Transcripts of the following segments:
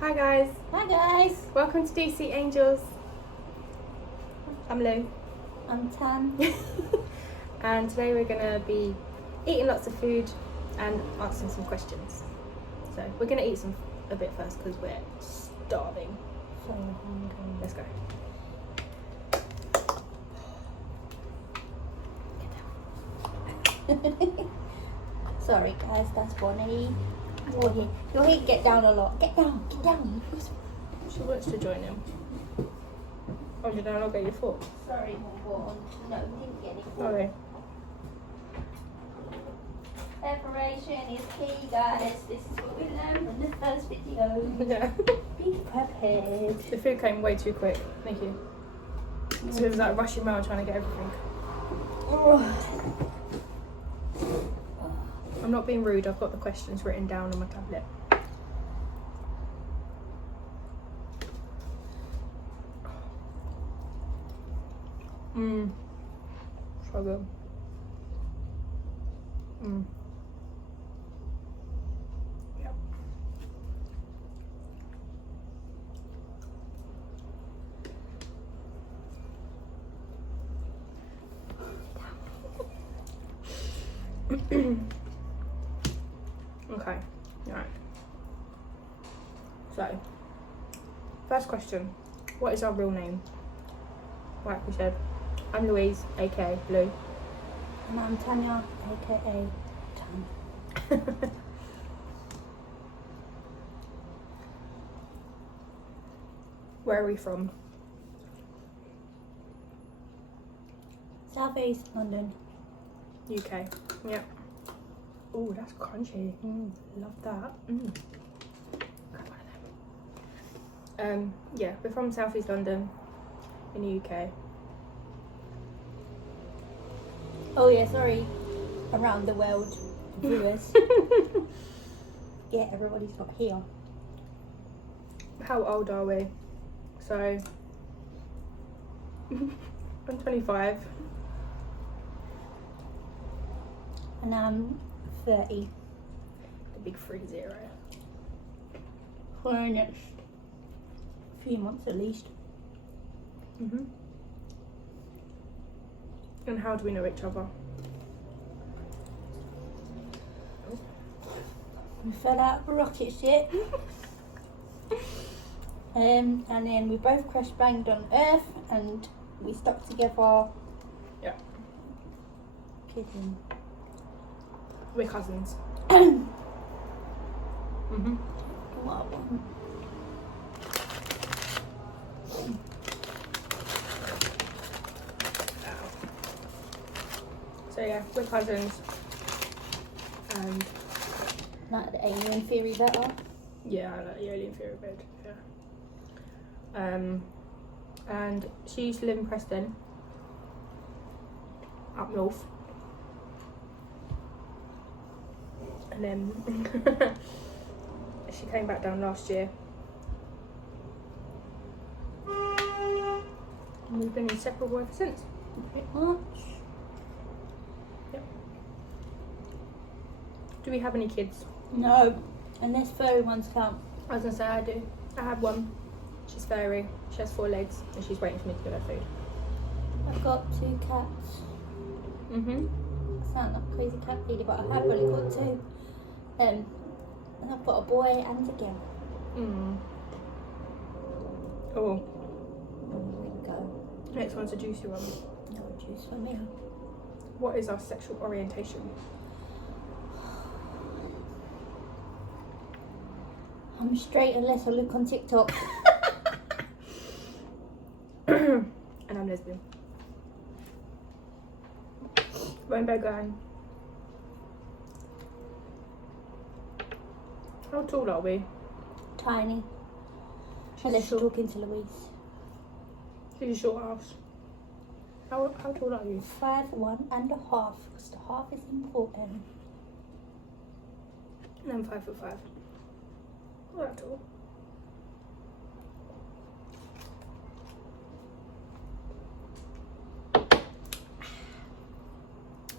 Hi guys, Hi guys, welcome to DC Angels. I'm Lou. I'm Tan. And today we're going to be eating lots of food and answering some questions. So we're going to eat a bit first because we're starving. So hungry. Let's go. Sorry guys, that's Bonnie. Your heat get down a lot. Get down. She wants to join him. Oh, did I not get your fork? Sorry, Bon. No, you didn't get it. Sorry. Preparation is key, guys. This is what we learned in the first video. Yeah. Be prepared. The food came way too quick. Thank you. So it was like rushing around trying to get everything. I'm not being rude, I've got the questions written down on my tablet. So good. Yep. Okay, alright. So, first question. What is our real name? Like we said, I'm Louise, aka Lou. And I'm Tanya, aka Tan. Where are we from? South East London. UK. Yep. Oh, that's crunchy. Love that. Grab one of them. Yeah, we're from South East London in the UK. Oh yeah, sorry. Around the world viewers. Yeah, everybody's not here. How old are we? So, I'm 25. And I'm 30. The big 30. For the next few months at least. And how do we know each other? We fell out of a rocket ship. And then we both crash banged on Earth and we stuck together. Yeah. Kidding. We're cousins. What one? So yeah, we're cousins. And Like the alien theory better. yeah, I like the alien theory bed. Yeah. And she used to live in Preston, up north. And then she came back down last year. And we've been inseparable ever since. Pretty much. Yep. Do we have any kids? No, unless furry ones count. I was gonna say I do. I have one. She's furry. She has 4 legs, and she's waiting for me to give her food. I've got 2 cats. I sound like a crazy cat lady, but I have only got 2. And I've got a boy and a girl. Oh, There we go. next one's a juicy one. No juice for me. What is our sexual orientation? I'm straight unless I look on TikTok. And I'm lesbian. Rainbow gang. How tall are we? Tiny. Unless you're talking to Louise. She's a short house. How tall are you? 5'1.5", because the half is important. And I'm 5'5". Not that tall.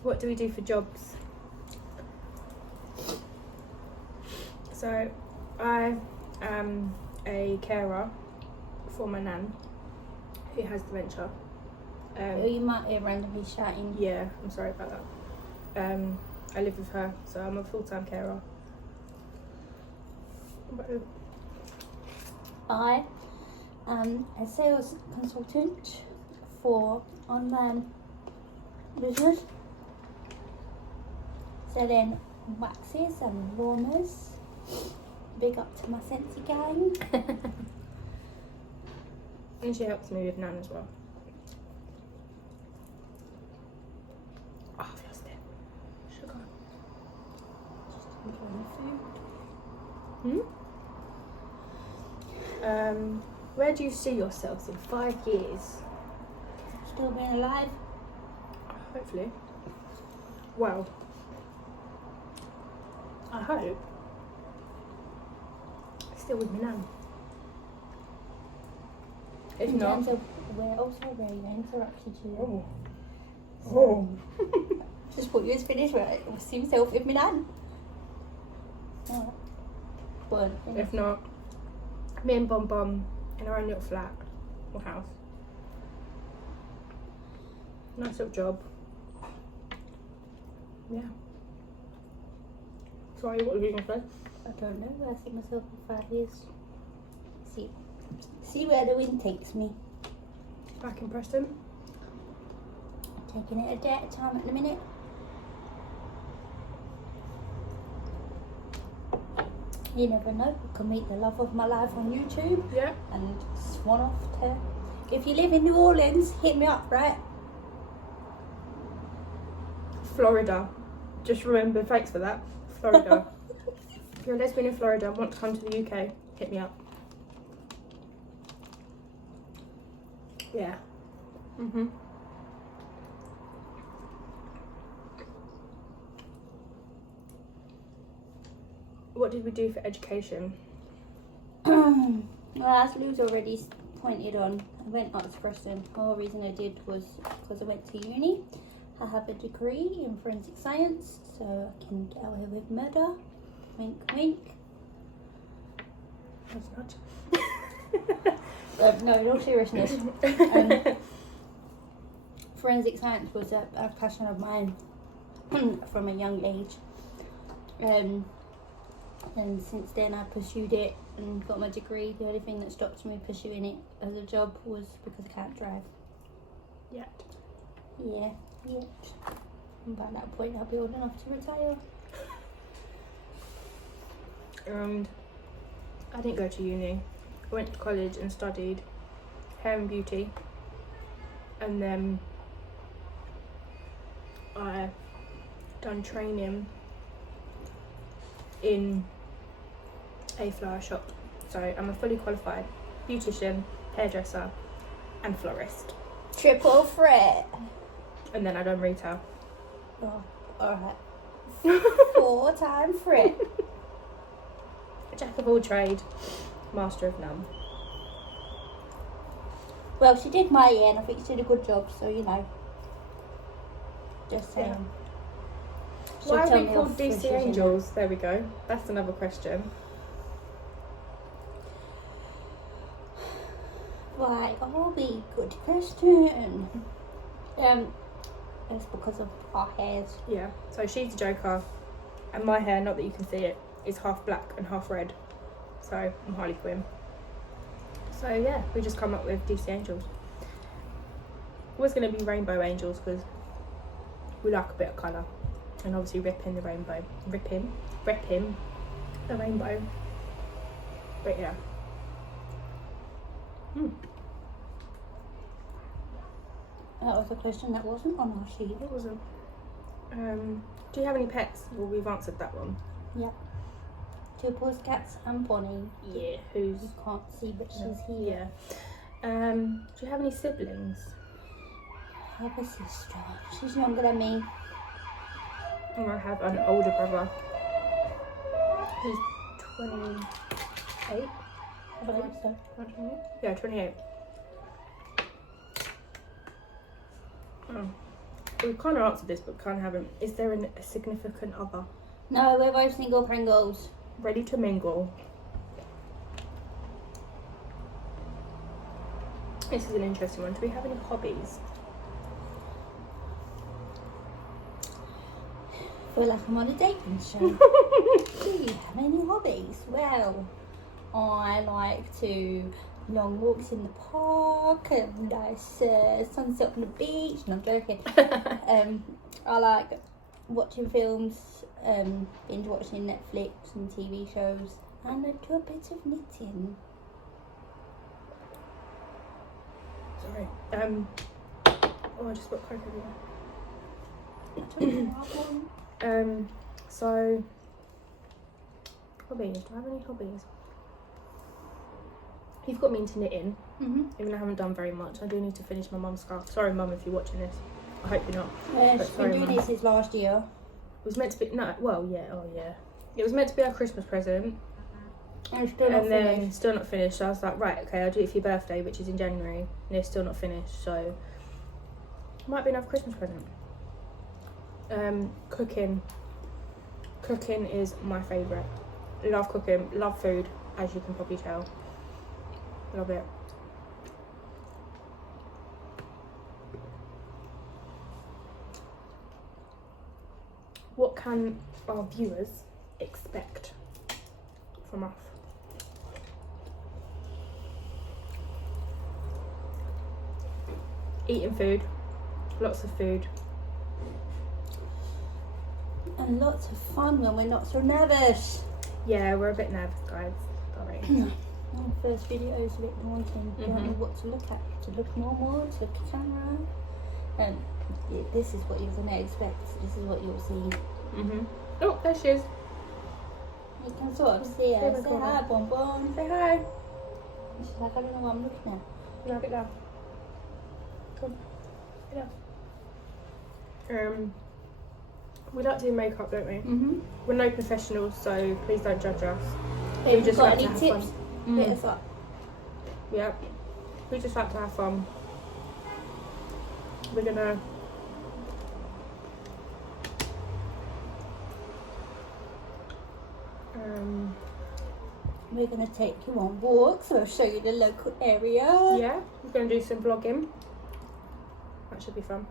What do we do for jobs? So I am a carer for my nan who has dementia. You might hear randomly shouting. Yeah, I'm sorry about that. I live with her, so I'm a full-time carer. I am a sales consultant for online business, selling waxes and warmers. Big up to my Sensi gang. And she helps me with nan as well. Oh, I've lost it. Sugar. Just enjoying the food. Where do you see yourselves in 5 years? Still being alive. Hopefully. Well, I hope. Still with me nan. If In not, terms of we're also very interrupted you. Oh. Just thought you was finished with it. See himself with me nan. Alright. But if not, me and Bom Bom in our own little flat or house. Nice little job. Yeah. Sorry, what were you going to say? I don't know where I see myself in 5 years. See where the wind takes me. Back in Preston. Taking it a day at a time at the minute. You never know. You can meet the love of my life on YouTube Yeah. and swan off to. If you live in New Orleans, hit me up, right? Florida. Just remember, thanks for that. Florida. If you're a lesbian in Florida and want to come to the UK, hit me up. Yeah. What did we do for education? Well, as Lou's already pointed on, I went up to Preston. The whole reason I did was because I went to uni. I have a degree in forensic science, so I can get away with murder. Wink, wink. That's not. No, in all seriousness. Forensic science was a passion of mine from a young age. And since then I pursued it and got my degree. The only thing that stopped me pursuing it as a job was because I can't drive. Yet. Yeah, yet. And by that point I'll be old enough to retire. And I didn't go to uni. I went to college and studied hair and beauty. And then I done training in a flower shop. So I'm a fully qualified beautician, hairdresser and florist. Triple threat. And then I done retail. Oh, alright. 4-time threat. Jack of all trade, master of none. Well, she did my hair and I think she did a good job, so you know. Just saying. Yeah. She'll Why are tell we me called off when DC she's in Angels? There we go. That's another question. Why? Oh, be good question. It's because of our hairs. Yeah. So she's a Joker, and my hair, not that you can see it, is half black and half red. So I'm Harley Quinn. So yeah, we just come up with DC Angels. It was going to be Rainbow Angels because we like a bit of colour, and obviously ripping the rainbow, ripping the rainbow. But yeah. That was a question that wasn't on our sheet. It wasn't. Do you have any pets? Well, we've answered that one. Yeah. 2 pussycats and Bonnie. Yeah. Who's? You can't see, but she's here. Yeah. Do you have any siblings? I have a sister. She's younger than me. Oh, I have an older brother. He's 28. I believe so. Yeah, 28. Oh. We kind of answered this, but kind of haven't. Is there a significant other? No, we're both single Pringles. Ready to mingle. This is an interesting one. Do we have any hobbies? I feel like I'm on a dating show. Do you have any hobbies? Well, I like to long walks in the park and nice sunset on the beach. No, I'm joking. I like watching films, binge watching Netflix and TV shows, and I do a bit of knitting. Sorry. Oh, I just got Coke everywhere. So hobbies. Do I have any hobbies? You've got me into knitting. Even though I haven't done very much. I do need to finish my mum's scarf. Sorry, mum, if you're watching this. I hope you're not. Yeah, But she's sorry, been doing Mum. this since last year. It was meant to be it was meant to be our Christmas present, And still not and then finished. still not finished. So I was like, right, okay, I'll do it for your birthday, which is in January, and it's still not finished. So it might be another Christmas present. Cooking is my favourite. Love cooking, love food, as you can probably tell. Love it. What can our viewers expect from us? Eating food, lots of food. And lots of fun when we're not so nervous. Yeah, we're a bit nervous, guys. Sorry. Oh, first video is a bit daunting. You don't know what to look at. To look normal, to look at camera. And this is what you're going to expect. This is what you'll see. Oh, there she is. You can sort of see her. Say Say hi, Bon Bon. Say hi. She's like, I don't know what I'm looking at. No, a bit loud. Come on. Get down. We like doing makeup, don't we? We're no professionals, so please don't judge us. If you've just got like to any have tips, fun. hit us up. Yeah. We just like to have fun. We're gonna We're going to take you on walks. We'll show you the local area. yeah, we're gonna do some vlogging. That should be fun.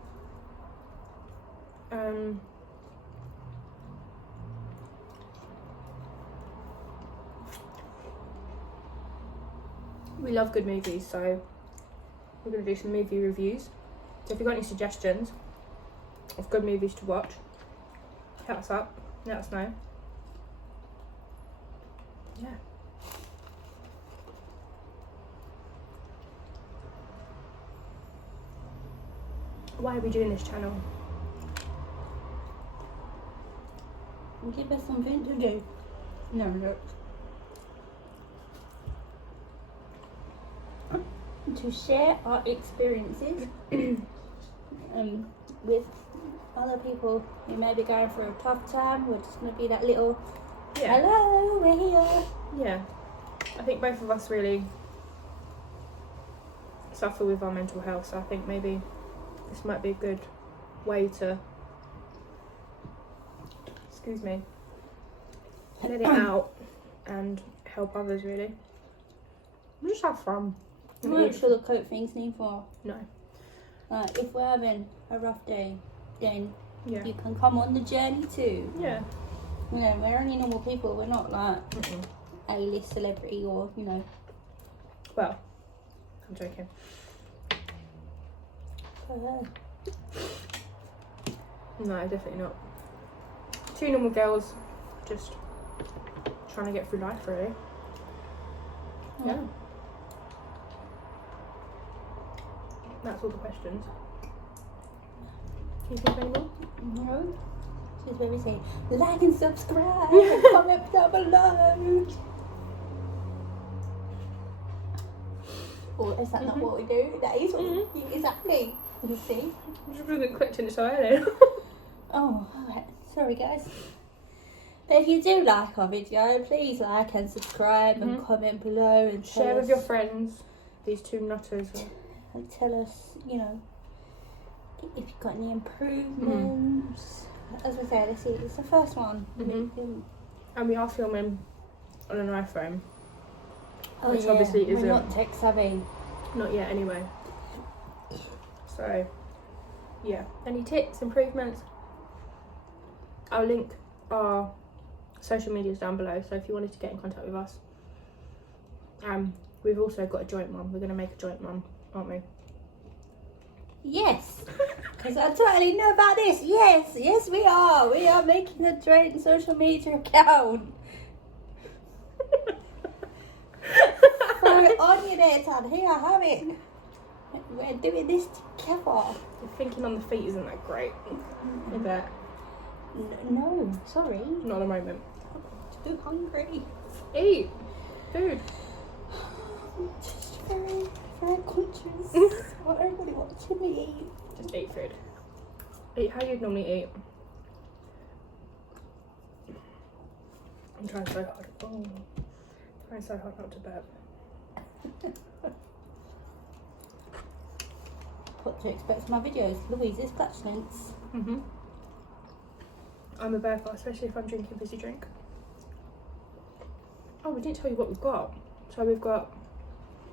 We love good movies, so we're going to do some movie reviews. So if you've got any suggestions of good movies to watch, hit us up, let us know. Yeah. Why are we doing this channel? Give us something to do. No, look. To share our experiences with other people who may be going through a tough time. We're just going to be that little, Yeah. hello, we're here. Yeah. I think both of us really suffer with our mental health, so I think maybe this might be a good way to, excuse me, let it out and help others, really. We just have fun. We won't sugarcoat things anymore. No. If we're having a rough day, then Yeah. you can come on the journey too. Yeah. You know, we're only normal people. We're not like A-list celebrity or, you know. Well, I'm joking. No, definitely not. Two normal girls just trying to get through life, really. Yeah. That's all the questions. Can you think of any more? No. This is where we say like and subscribe and comment down below. Or is that not what we do? That is what exactly. You see? I just wasn't quick to say earlier. Oh, alright. Sorry guys. But if you do like our video, please like and subscribe and comment below and tell Share us, with your friends. These two nutters. and tell us, you know, if you've got any improvements. As I said, it's the first one. And we are filming on an iPhone. Oh Which yeah, obviously we're isn't- not tech savvy. Not yet, anyway. So, yeah. Any tips, improvements? I'll link our social medias down below. So if you wanted to get in contact with us, we've also got a joint one. We're going to make a joint one, aren't we? Yes, because I totally know about this. Yes, we are. We are making a joint social media account. Throw it on you there, Tad. Here, I have it. We're doing this together. You're thinking on the feet isn't that great. I bet. No, sorry. Not at the moment. I'm too hungry. Eat food. I'm just very conscious. What everybody watching me eat. Just eat food. Eat how you'd normally eat. I'm trying so hard. Oh, trying so hard not to burp. What to expect from my videos? Louise's flatulence. I'm a burper, especially if I'm drinking fizzy drink. Oh, we didn't tell you what we've got. So we've got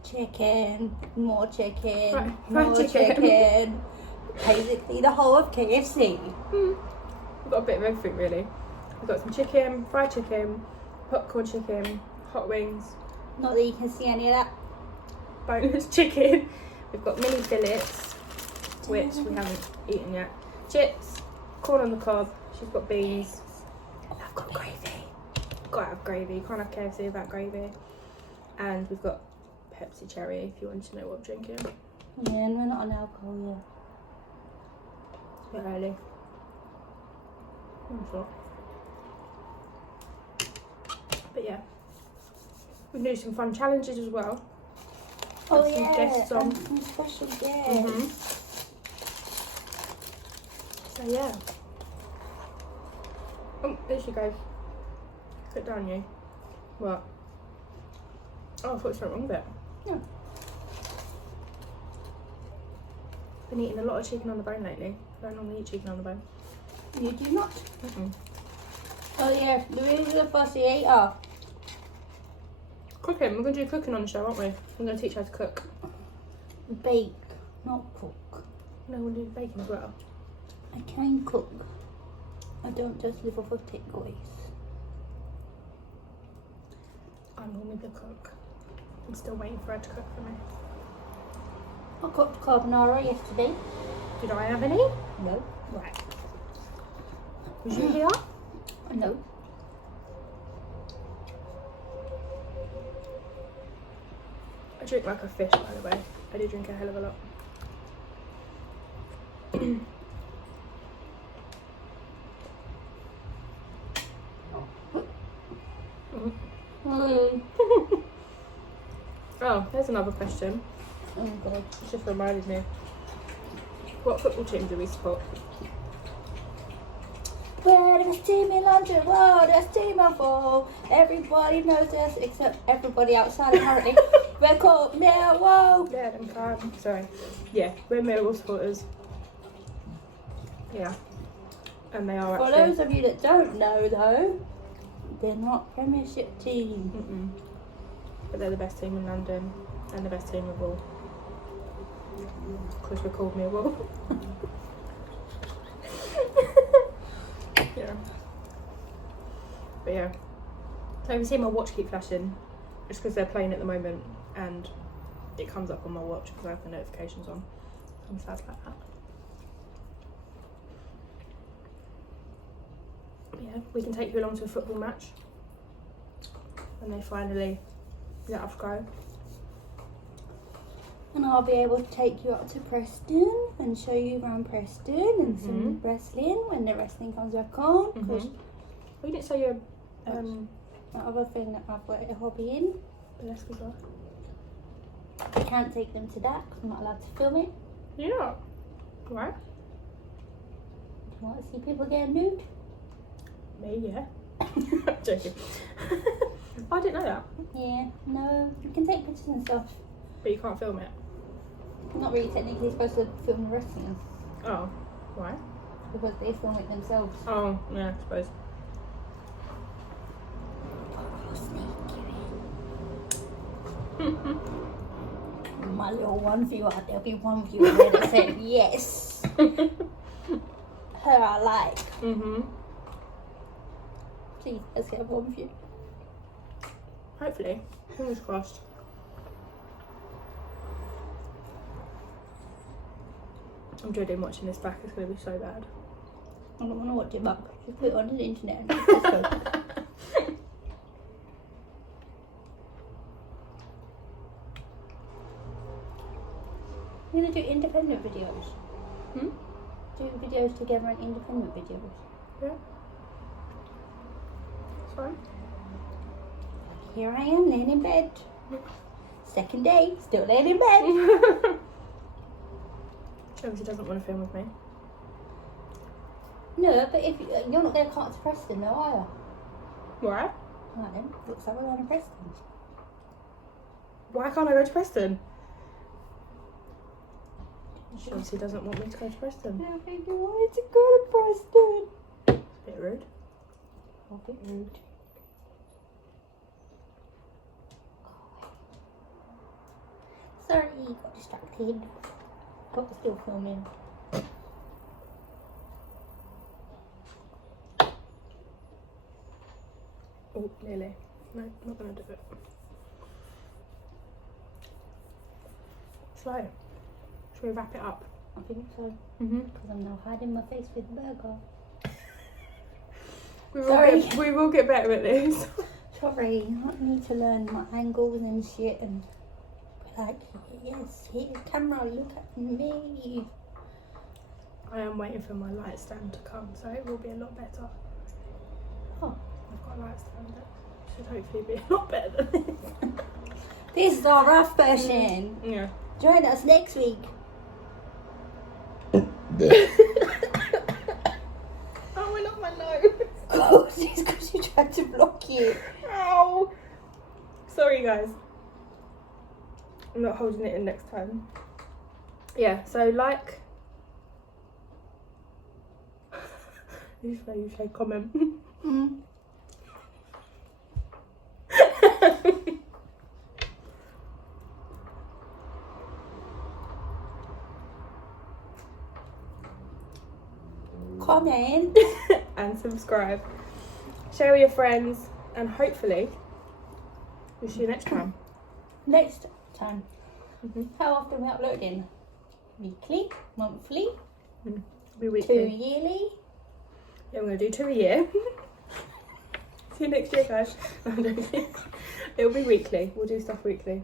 chicken, more chicken, fried more chicken. Basically the whole of KFC. We've got a bit of everything really. We've got some chicken, fried chicken, popcorn chicken, hot wings. Not that you can see any of that. Boneless chicken. We've got mini fillets, which we haven't eaten yet. Chips, corn on the cob. She's got beans. Oh, I've got gravy. Gotta have gravy. You can't have KFC without gravy. And we've got Pepsi Cherry if you want to know what I'm drinking. Yeah, and we're not on alcohol It's a bit early. I'm sure. But yeah. We can do some fun challenges as well. Oh Have some yeah, guests on. and some special guests. So yeah. Oh, there she goes. Sit down, you. What? Oh, I thought something wrong with it. No. Been eating a lot of chicken on the bone lately. I don't normally eat chicken on the bone. You do not? Mm-mm. Oh yeah, Louise is a fussy eater. Cooking. We're going to do cooking on the show, aren't we? I'm going to teach her to cook. Bake, not cook. No, we'll do baking as well. I can cook. I don't just live off of takeaways. I'm normally the cook. I'm still waiting for her to cook for me. I cooked carbonara yesterday. Did I have any? No. Right. Was you here? No. I drink like a fish, by the way. I do drink a hell of a lot. Oh, here's another question. Oh god. It just reminded me. What football team do we support? We're the best team in London. Whoa, the best team of all. Everybody knows us except everybody outside apparently. We're called now. Whoa. Yeah, them calm. Sorry. Yeah, we're Millwall supporters. Yeah. And they are For actually... those of you that don't know though, they're not Premiership team. Mm-mm. But they're the best team in London and the best team of all. Because we're called Millwall. Yeah. But yeah. So if you see my watch keep flashing, it's because they're playing at the moment and it comes up on my watch because I have the notifications on. I'm sad like that. Yeah, we can take you along to a football match when they finally let us go. And I'll be able to take you up to Preston and show you around Preston and some wrestling when the wrestling comes back on. Because We didn't say you're that other thing that I've got a hobby in. burlesque as well. I can't take them to that because I'm not allowed to film it. You're not? Right? Do you want to see people getting nude? Me, yeah. I'm joking. I didn't know that. Yeah, no. You can take pictures and stuff. But you can't film it. Not really technically supposed to film the wrestling Oh, why? because they film it themselves. Oh, yeah, I suppose. my little one viewer. There'll be one viewer there that said yes. Her I like. Please, let's get one view. Hopefully. Fingers crossed. I'm dreading watching this back. It's going to be so bad. I don't want to watch it back. Just put it on the internet and let's go. We're going to do independent videos. Do videos together and independent videos. Yeah. It's fine. Here I am laying in bed. Second day, still laying in bed. Obviously doesn't want to film with me. No, but if you're not going to come to Preston though, are you? Why? Right then, looks like we're going to Preston. Why can't I go to Preston? She obviously doesn't want me to go to Preston. I think you wanted to go to Preston. Bit rude. A bit rude. Sorry, got distracted. But we're still filming. Oh, nearly. No, not going to do it. Slow. Should we wrap it up? I think so. Because I'm now hiding my face with the burger. We will get better at this. Sorry, I need to learn my angles and shit and be like, yes, here, camera, look at me. I am waiting for my light stand to come, so it will be a lot better. Oh. I've got a light stand that should hopefully be a lot better than this. This is our rough version. Yeah. Join us next week. Oh, we're not my nose. God, it's because you tried to block you. Ow. Sorry, guys. I'm not holding it in next time. Yeah, so like. You say comment. Comment. And subscribe. Share with your friends. And hopefully, we'll see you next time. Next time. How often we uploading? Weekly? Monthly? Be weekly. 2 yearly? Yeah, we're going to do 2 a year. See you next year, guys. I'm joking. It'll be weekly. We'll do stuff weekly.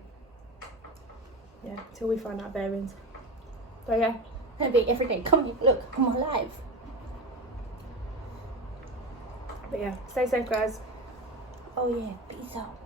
Yeah, till we find out bearings. So yeah. It'll be every day. Come on, look, I'm alive. But yeah, stay safe, guys. Oh yeah, peace out.